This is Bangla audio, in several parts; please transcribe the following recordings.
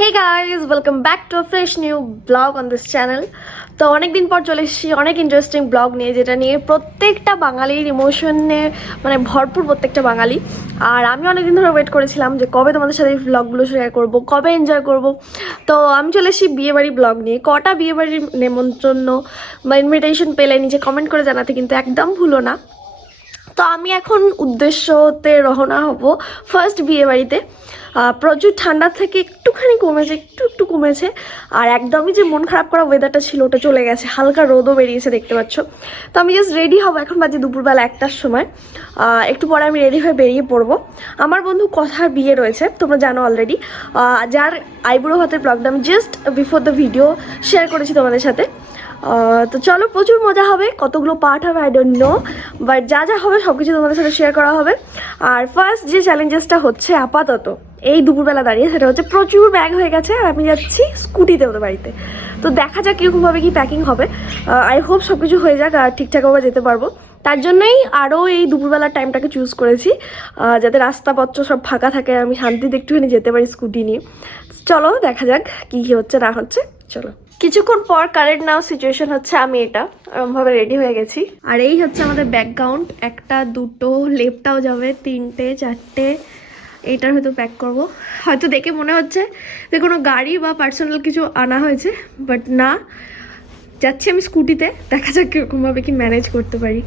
Hey guys welcome back to fresh new blog on this channel তো অনেকদিন পর চলে এসেছি অনেক ইন্টারেস্টিং ব্লগ নিয়ে যেটা নিয়ে প্রত্যেকটা বাঙালির ইমোশনে মানে ভরপুর প্রত্যেকটা বাঙালি। আর আমি অনেকদিন ধরে ওয়েট করেছিলাম যে কবে তোমাদের সাথে এই ব্লগগুলো শেয়ার করব কবে এনজয় করব। তো আমি চলে এসেছি বিয়েবাড়ি ব্লগ নিয়ে। কটা বিয়েবাড়ির নেমন্ত্রণ বা ইনভিটেশন পেলে নিজে কমেন্ট করে জানাতে কিন্তু একদম ভুলো না। তো আমি এখন উদ্দেশ্যতে রওনা হব ফার্স্ট বিয়ে বাড়িতে আহ, প্রচুর ঠান্ডা থেকে একটুখানি কমেছে, একটু একটু কমেছে। আর একদমই যে মন খারাপ করা ওয়েদারটা ছিল, ওটা চলে গেছে। হালকা রোদও বেরিয়েছে, দেখতে পাচ্ছ। তো আমি জাস্ট রেডি হব, এখন বাজে দুপুরবেলা একটার সময়। একটু পরে আমি রেডি হয়ে বেরিয়ে পড়ব। আমার বন্ধু কথার বিয়ে রয়েছে, তোমরা জানো অলরেডি যার আইবুড়ো হাতের ব্লগটা আমি just before the video share করেছি তোমাদের সাথে। তো চলো, প্রচুর মজা হবে, কতগুলো পার্ট হবে আই ডোন্ট নো বাট যা যা হবে সব কিছু তোমাদের সাথে শেয়ার করা হবে। আর ফার্স্ট যে চ্যালেঞ্জেসটা হচ্ছে আপাতত এই দুপুরবেলা দাঁড়িয়ে সেটা হচ্ছে প্রচুর ব্যাগ হয়ে গেছে আর আমি যাচ্ছি স্কুটিতে ওদের বাড়িতে। তো দেখা যাক কীরকমভাবে কি প্যাকিং হবে। আই হোপ সব কিছু হয়ে যাক আর ঠিকঠাকভাবে যেতে পারব। তার জন্যই আরও এই দুপুরবেলার টাইমটাকে চুজ করেছি। যাতে রাস্তাপত্র সব ফাঁকা থাকে আমি শান্তিতে একটুখানি যেতে পারি স্কুটি নিয়ে। চলো, দেখা যাক কী কী হচ্ছে, না হচ্ছে। চলো। কিছুক্ষণ পর কারেন্ট নাও সিচুয়েশন হচ্ছে আমি এটা। এরকমভাবে রেডি হয়ে গেছি। আর এই হচ্ছে আমাদের ব্যাকগ্রাউন্ড একটা, দুটো, লেপটাও যাবে। তিনটে, চারটে এইটার হয়তো প্যাক করব। হয়তো দেখে মনে হচ্ছে যে কোনো গাড়ি বা পার্সোনাল কিছু আনা হয়েছে বাট না। যাচ্ছি আমি স্কুটিতে দেখা যাক কীরকমভাবে কি ম্যানেজ করতে পারি।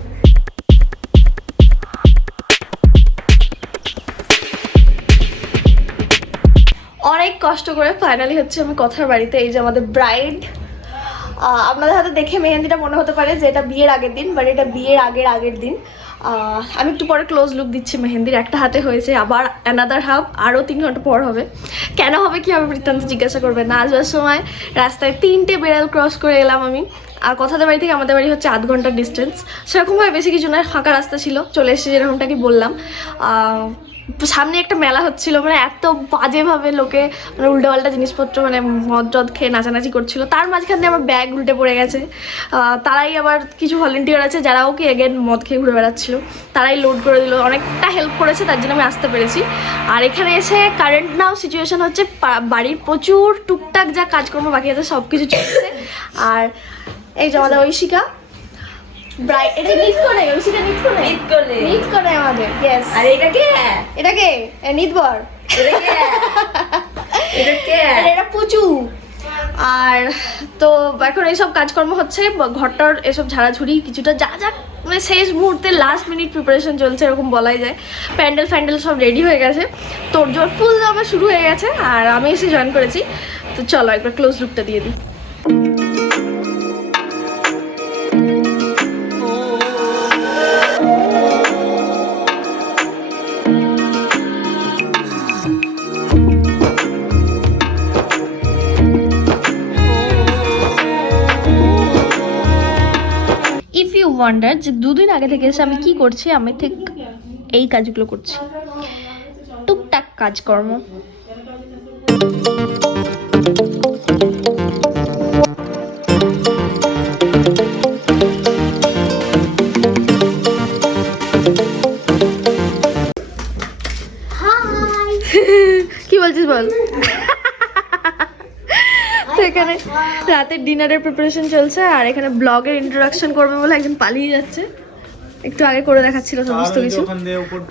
অনেক কষ্ট করে ফাইনালি হচ্ছে আমি কথার বাড়িতে, এই যে আমাদের ব্রাইড আপনাদের হাতে দেখে মেহেন্দিটা মনে হতে পারে যে এটা বিয়ের আগের দিন বাট এটা বিয়ের আগের আগের দিন। আমি একটু পরে ক্লোজ লুক দিচ্ছি মেহেন্দির। একটা হাতে হয়েছে আবার অ্যানাদার হাফ আরও তিন ঘণ্টা পর হবে। কেন হবে, কি হবে বৃত্তান্ত জিজ্ঞাসা করবে না। আসবার সময় রাস্তায় তিনটে বেড়াল ক্রস করে এলাম আমি। আর কথাদের বাড়ি থেকে আমাদের বাড়ি হচ্ছে আধ ঘণ্টার ডিস্টেন্স সেরকমভাবে বেশি কিছু নয় ফাঁকা রাস্তা ছিল। চলে এসেছে যেরকমটা কি বললাম। সামনে একটা মেলা হচ্ছিল মানে এত বাজেভাবে লোকে মানে উল্টোপাল্টা জিনিসপত্র মানে মদ খেয়ে নাচানাচি করছিল। তার মাঝখান দিয়ে আমার ব্যাগ উল্টে পড়ে গেছে। তারাই আবার কিছু ভলেন্টিয়ার আছে, যারাও কি এগেন মদ খেয়ে ঘুরে বেড়াচ্ছিল। তারাই লোড করে দিল। অনেকটা হেল্প করেছে, তার জন্য আমি আসতে পেরেছি। আর এখানে এসে কারেন্ট নাও সিচুয়েশন হচ্ছে বাড়ির প্রচুর টুকটাক যা কাজকর্ম বাকি আছে সব কিছু চলছে। আর এই আমাদের ঐশিকা ব্রাইট এটা নিত নিত নিত। নিত করে আমাদের আর এটা কে? এটা কে? এ নিতবর এটা কে? এটা কে? আর এটা পুচু। আর তো এখন এইসব কাজকর্ম হচ্ছে ঘরটার এসব ঝাড়াঝুড়ি কিছুটা যা যা মানে শেষ মুহূর্তে লাস্ট মিনিট প্রিপারেশন চলছে এরকম বলাই যায়। প্যান্ডেল ফ্যান্ডেল সব রেডি হয়ে গেছে। তোর জোর ফুল জামা শুরু হয়ে গেছে আর আমি এসে জয়েন করেছি। তো চলো একবার ক্লোজ লুকটা দিয়ে দিই। ওয়ান্ডার যে দুদিন আগে থেকে এসে আমি কি করছি? আমি ঠিক এই কাজগুলো করছি। টুকটাক কাজকর্ম। কি বলছিস বল? এখানে রাতের ডিনারের প্রিপারেশন চলছে আর এখানে ব্লগের ইন্ট্রোডাকশন করবে বলে একজন পালিয়ে যাচ্ছে। একটু আগে করে দেখাচ্ছিল সমস্ত কিছু।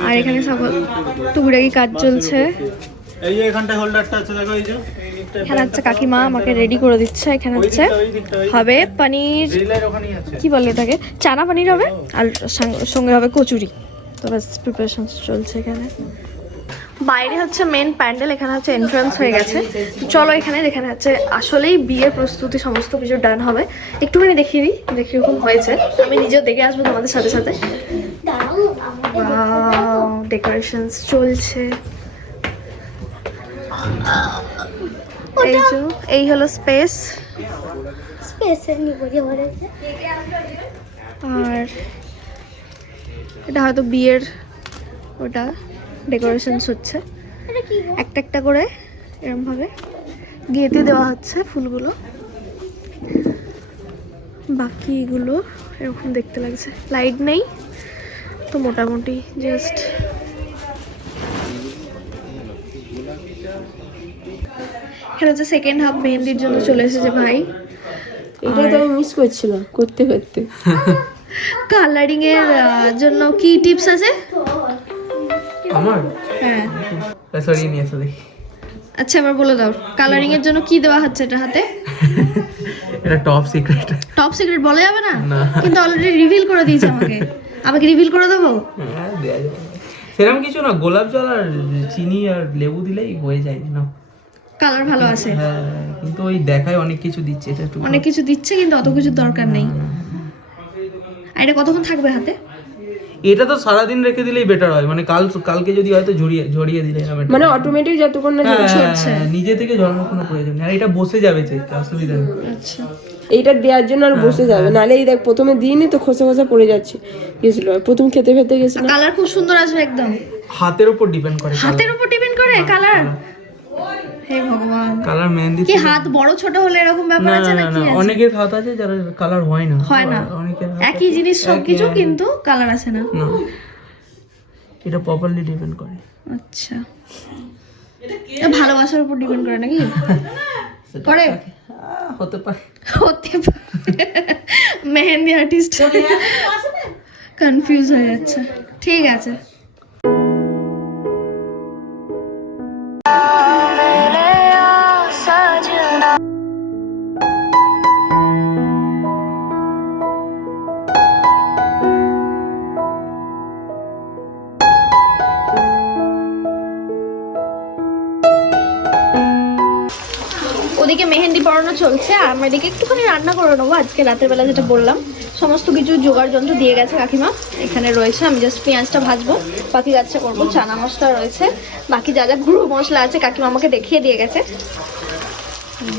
আর এখানে সকল টুকটাকি কাজ চলছে। এই যে এখানটা হোল্ডারটা আছে দেখো এই যে। এখানে হচ্ছে কাকিমা আমাকে রেডি করে দিচ্ছে এখানে হচ্ছে হবে পনির কি বলে চানা পানির হবে আর সঙ্গে হবে কচুরি। তো ব্যাস প্রিপারেশন চলছে এখানে। বাইরে হচ্ছে মেন প্যান্ডেল এখানে হচ্ছে এন্ট্রান্স হয়ে গেছে। চলো এখানে যেখানে হচ্ছে আসলেই বিয়ের প্রস্তুতি সমস্ত কিছু ডান হবে। একটুখানি দেখিয়ে দিই দেখি রকম হয়েছে। আমি নিজেও দেখে আসব তোমাদের সাথে সাথে। ডেকোরেশনস চলছে। এই যে এই হলো স্পেস আর এটা হয়তো বিয়ের ওটা। ডেকোরেশনস হচ্ছে। একটা একটা করে এরকম ভাবে গেঁথে দেওয়া হচ্ছে ফুলগুলো। বাকিগুলো এরকম দেখতে লাগছে। লাইট নেই তো মোটামুটি জাস্ট এখানে হচ্ছে সেকেন্ড হাফ মেহেন্দির জন্য চলে এসেছে ভাই। এটা তো আমি মিস করছিলাম করতে করতে। কালারিং এর জন্য কি টিপস আছে? আমার? হ্যাঁ। সরিয়ে নিয়ে এসো দেখি। আচ্ছা এবার বলে দাও কালারিং এর জন্য কি দেওয়া হচ্ছে এটা হাতে? এটা টপ সিক্রেট টপ সিক্রেট বলা যাবে না। কিন্তু অলরেডি রিভিল করে দিয়েছে আমাকে। আমাকে রিভিল করে দেবো? হ্যাঁ সেরকম কিছু না গোলাপ জল আর চিনি আর লেবু দিলেই হয়ে যায় না কালার ভালো আছে। হ্যাঁ কিন্তু ওই দেখায় অনেক কিছু দিচ্ছে এটা অনেক কিছু দিচ্ছে কিন্তু অত কিছু দরকার নেই। আর এটা কতক্ষণ থাকবে হাতে? এটা তো সারাদিন রেখে দিলেই বেটার হয়। মানে কাল কালকে যদি হয়তো ঝরিয়ে ঝরিয়ে দিলে মানে অটোমেটিক যতক্ষণ না হ্যাঁ, নিজে থেকে ঝরানোর কোনো প্রয়োজন নেই। আর এটা বসে যাবে চেক অসুবিধা নেই। আচ্ছা। এইটা দেওয়ার জন্য আর বসে যাবে। নাহলে এই দেখ প্রথমে দিইনি তো খসে খসে পড়ে যাচ্ছে। গেছিল। প্রথম খেতে খেতে গেছিল। কালার খুব সুন্দর আসবে একদম। হাতের উপর ডিপেন্ড করে হাতের উপর ডিপেন্ড করে কালার হে ভগবান। কালার মেহেন্দি কি হাত বড় ছোট হলে এরকম ব্যাপার না আছে না না না। কি আছে? অনেকের হাত আছে যারা কালার হয় না। হয় না। অনেকের একই জিনিস সবকিছু কিন্তু কালার আসে না। না। এটা প্রপারলি ডিপেন্ড করে। আচ্ছা। এটা ভালোবাসার উপর ডিপেন্ড করে নাকি? করে আহ, হতে পারে। হতে পারে। মেহেন্দি আর্টিস্ট কনফিউজ হয়ে যাচ্ছে। ঠিক আছে। চলছে আমরা এদিকে একটুখানি রান্না করে নেব। আজকে রাতের বেলা যেটা বললাম, সমস্ত কিছু জোগাড় যন্ত্র দিয়ে গেছে কাকিমা। এখানে রয়েছে, আমি জাস্ট পেঁয়াজটা ভাজবো, বাকি কাজটা করব, চানা মশলা রয়েছে, বাকি যা যা গুঁড়ো মশলা আছে কাকিমা আমাকে দেখিয়ে দিয়ে গেছে।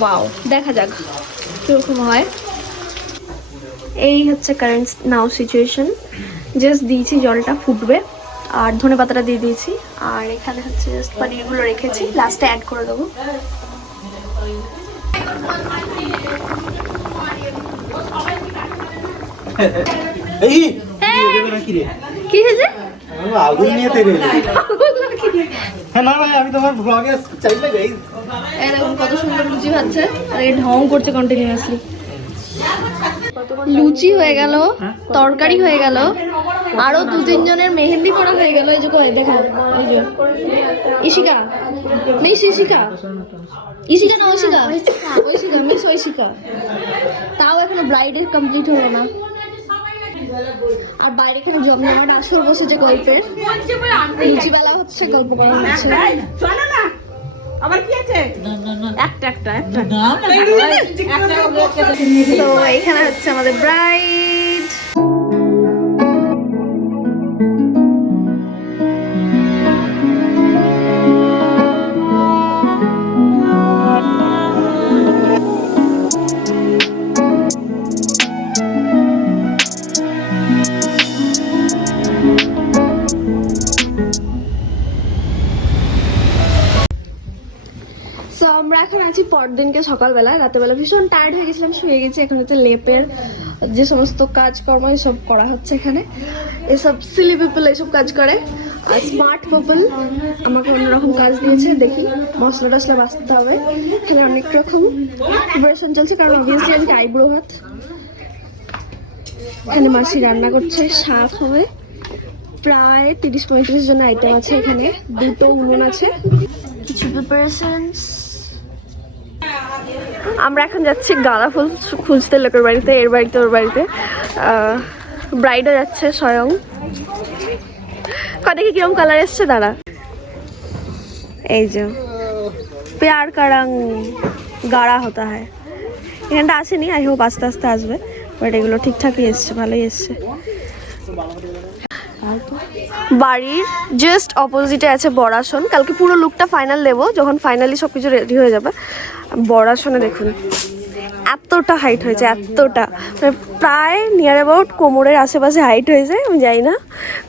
বাও দেখা যাক, কীরকম হয়। এই হচ্ছে কারেন্ট নাও সিচুয়েশন জাস্ট দিয়েছি জলটা ফুটবে, আর ধনে পাতাটা দিয়ে দিয়েছি, আর এখানে হচ্ছে জাস্ট পানিরগুলো রেখেছি লাস্টে অ্যাড করে দেবো। এই রে কি হয়েছে? আগুন নিয়ে তেরে হ্যাঁ না না আমি তোমার ব্লগে চাইলে দেখুন কত সুন্দর লুচি ভাজছে আর এই ঢং করছে কন্টিনিউয়াসলি লুচি হয়ে গেল তরকারি হয়ে গেল। আরও দু তিনজনের মেহেন্দি করা হয়ে গেল এই যে কই দেখা এই যে। ইশিকা নেই ইশিকা ইশিকা না ঐশিকা? ঐশিকা মিস ঐশিকা। তাও এখনও ব্রাইডের কমপ্লিট হলো না। আর বাইরে এখানে জম জমজমাট আসর বসেছে গল্পের বেলা হচ্ছে গল্প করা হচ্ছে। আবার কি আছে একটা একটা একটা তো এখানে হচ্ছে আমাদের ব্রাইড সো আমরা এখন আছি পরদিনকে সকালবেলা রাতেবেলা ভীষণ টায়ার্ড হয়ে গেছিলাম, শুয়ে গেছি। এখন হচ্ছে লেপের যে সমস্ত কাজকর্ম, এসব করা হচ্ছে এখানে। এসব সিলি পিপল এসব কাজ করে। আর স্মার্ট পিপল আমাকে অন্যরকম কাজ দিয়েছে, দেখি। মশলা টশলা বাঁচতে হবে। এখানে অনেক রকম প্রিপারেশন চলছে, কারণ অবভিয়াসলি আজকে আইব্রো ভাত। এখানে মাসি রান্না করছে, শাক হবে। প্রায় তিরিশ পঁয়ত্রিশ জন আইটেম আছে এখানে। দুটো উনুন আছে। কিছু প্রিপারেশনস আমরা এখন যাচ্ছি গাঁদা ফুল খুঁজতে লোকের বাড়িতে, এর বাড়িতে, ওর বাড়িতে। ব্রাইডও যাচ্ছে স্বয়ং। কদিকে কিরম কালার এসছে, দাঁড়া। এই যে, পেয়ার কারাং গাড়া হতা হয় এখানটা আসেনি, আই হোপ আস্তে আস্তে আসবে বাট এগুলো ঠিকঠাকই এসছে, ভালোই এসছে। বাড়ির জাস্ট অপোজিটে আছে বড়াসন কালকে পুরো লুকটা ফাইনাল দেবো যখন ফাইনালি সব কিছু রেডি হয়ে যাবে। বড়াসনে দেখুন, এতটা হাইট হয়েছে, এতটা। মানে প্রায় নিয়ার অ্যাবাউট কোমরের আশেপাশে হাইট হয়েছে, আমি জানি না।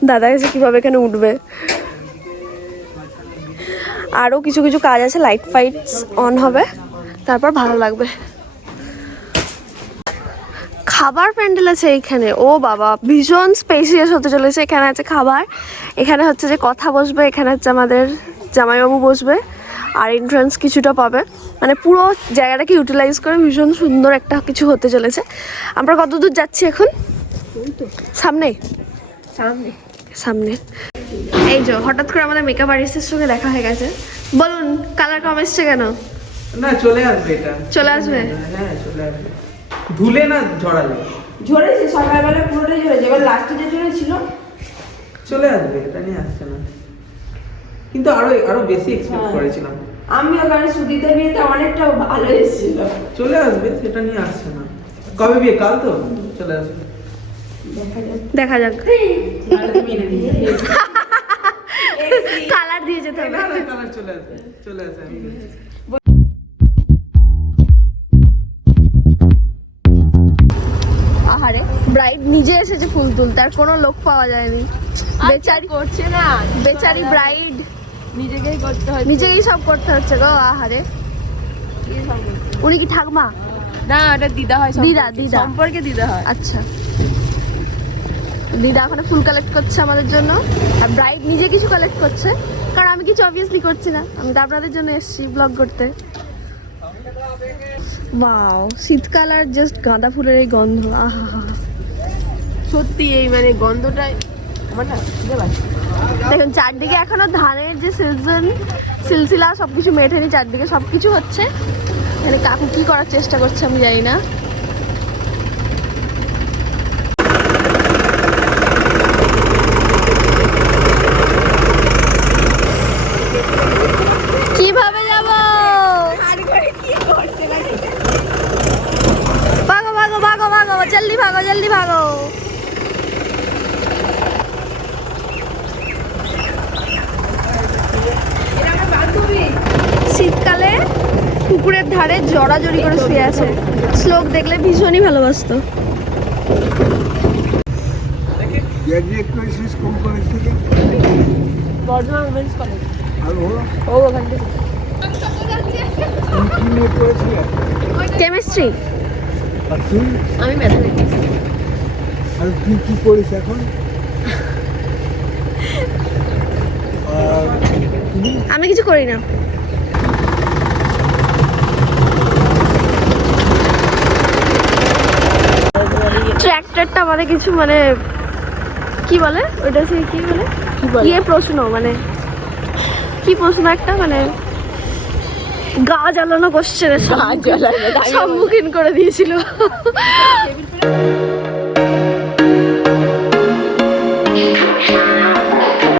দাদা এসে কীভাবে এখানে উঠবে। আরও কিছু কিছু কাজ আছে লাইট ফাইটস অন হবে। তারপর ভালো লাগবে। খাবার প্যান্ডেল আছে এইখানে ও বাবা ভীষণ স্পেসিয়াস হতে চলেছে এখানে আছে খাবার। এখানে হচ্ছে যে কথা বসবে এখানে হচ্ছে আমাদের জামাইবাবু বসবে আর এন্ট্রান্স কিছুটা পাবে। মানে পুরো জায়গাটাকে ইউটিলাইজ করে ভীষণ সুন্দর একটা কিছু হতে চলেছে। আমরা কত দূর যাচ্ছি এখন? সামনে? সামনে। সামনে। এই যে হঠাৎ করে আমাদের মেকআপ আর্টিস্টের সঙ্গে দেখা হয়ে গেছে। বলুন কালার কম এসছে কেন? না চলে আসবে এটা। চলে আসবে? হ্যাঁ চলে আসবে। ধুলে না ঝরালে? ঝরেছে সকালবেলা পুরোটাই ঝরেছে। এবার লাস্টে যে ঝরেছিল চলে আসবে এটা নিয়ে আসছে না। কিন্তু আরও আরও বেশি এক্সপেক্ট হ্যাঁ। করেছিলাম। আমি ওখানে সুদীতে বিয়েতে অনেকটা ভালো এসেছিল। চলে আসবে সেটা নিয়ে আসছে না। কবে বিয়ে? কাল তো? চলে আসবে। দেখা যাক। কালার দিয়ে যেতে হবে। কালার চলে আসবে চলে আসবে আমি নিজে এসেছে ফুল তুলতে আর কোনো লোক পাওয়া যায়নি। বেচারি করছে না। বেচারি ব্রাইড নিজেকেই করতে হয়। নিজেকেই সব করতে হচ্ছে গো আহারে। উনি কি ঠাকমা? না ওটা দিদা হয়। দিদা, দিদা। সম্পর্কে দিদা হয়। আচ্ছা। দিদা ওখানে ফুল কালেক্ট করছে আমাদের জন্য আর ব্রাইড নিজে কিছু কালেক্ট করছে। কারণ আমি কিছু অবভিয়াসলি করছি না। আমি তো আপনাদের জন্য এসেছি ব্লগ করতে। বাও শীতকাল আর জাস্ট গাঁদা ফুলের এই গন্ধ আহা সত্যি এই মানে গন্ধটাই আমার না। দেখুন, চারদিকে এখনও ধানের যে সিজন, সিলসিলা, সবকিছু মেঠেনি, চারদিকে সবকিছু হচ্ছে মানে কাকু কি করার চেষ্টা করছে আমি জানি না কীভাবে ধারে জড়াজড়ি করে শুয়ে আছে। শ্লোক দেখলে ভীষণই ভালোবাসতো। কেমিস্ট্রি আমি ম্যাথামেটিক্স আর তুই কি পড়িস এখন? আমি কিছু করি না। ট্র্যাক্টরটা মানে কিছু মানে কি বলে ওইটা সে কি বলে? ইয়ে প্রশ্ন মানে কি প্রশ্ন একটা মানে গা জ্বালানো কোশ্চেনের। সম্মুখীন করে দিয়েছিল